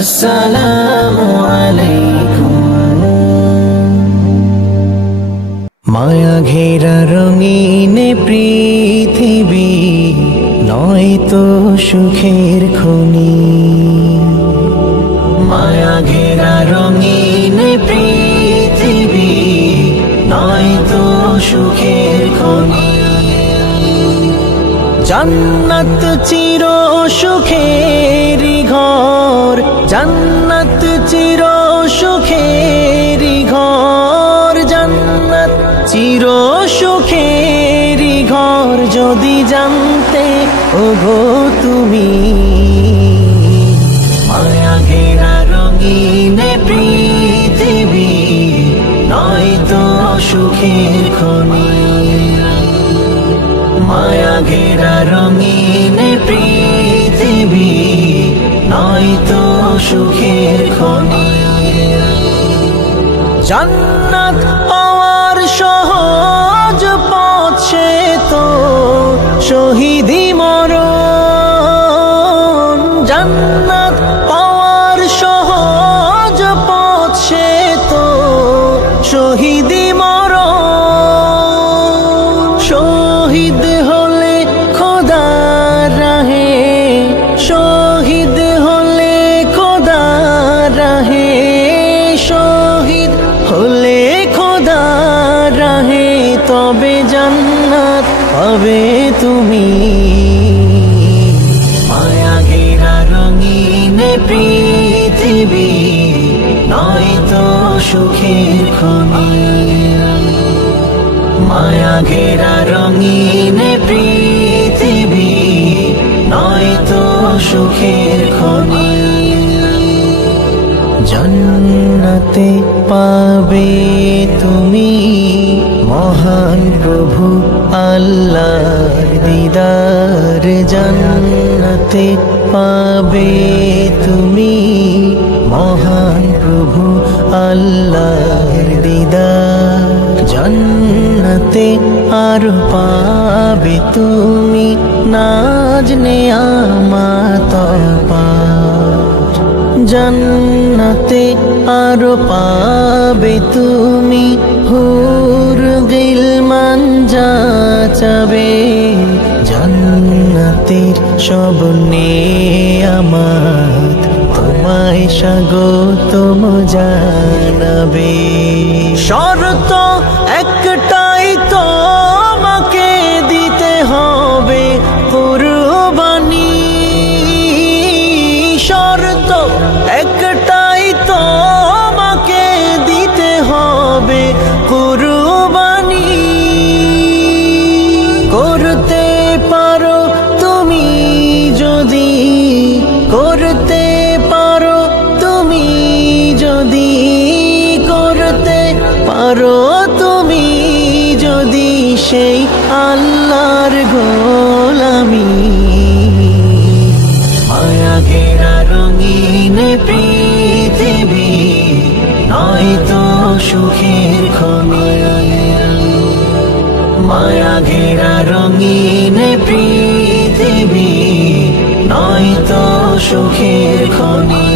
আসসালামু আলাইকুম। মায়া ঘেরা রঙিন পৃথিবী নয় তো সুখের খনি। মায়া ঘেরা রঙিন পৃথিবী নয় তো সুখের খনি। জান্নাত চির সুখের ঘর, জান্নাত চির সুখের ঘর, জান্নাত চির সুখের ঘর যদি জানতে ওগো তুমি। মায়া ঘেরা রঙিন পৃথিবী নয় তো সুখের খনি। মায়া ঘেরা রঙিন পৃথিবী নয় তো সুখের খনি। জান্নাত পাওয়ার সহজ পথ সে তো শহীদি মরণ। জান্নাত পাওয়ার সহজ পথ সে তো শহীদি মরণ। শহীদ হলে খোদার রাহে, শহীদ হলে খোদার রাহে, শহীদ হলে খোদার রাহে তবে জান্নাত পাবে তুমি। মায়া ঘেরা রঙিন পৃথিবী নয় তো সুখের খনি। মায়া ঘেরা রঙিন পৃথিবী নয় তো সুখের খনি। জান্নাতে পাবে তুমি মহান প্রভু আল্লাহর দিদার। জান্নাতে পাবে তুমি মহান প্রভু আল্লাহর দিদার। জান্নাতে আর পাবে তুমি নাজ নেয়ামত পার। জান্নাতে আর পাবে তুমি হুর গিলমান যা চাবে। জান্নাতের সব নেয়ামত তোমায় স্বাগতম জানাবে। শর্ত একটাই তোমাকে দিতে হবে কুরবানি। শর্ত একটাই তোমাকে দিতে হবে কুরবানি। করতে পারো তুমি যদি, করতে পারো তুমি যদি, করতে পারো তুমি যদি সেই আল্লাহর গোলামি। মায়া ঘেরা রঙিন পৃথিবী নয় তো সুখের খনি। মায়া ঘেরা রঙিন পৃথিবী নয় তো সুখের খনি।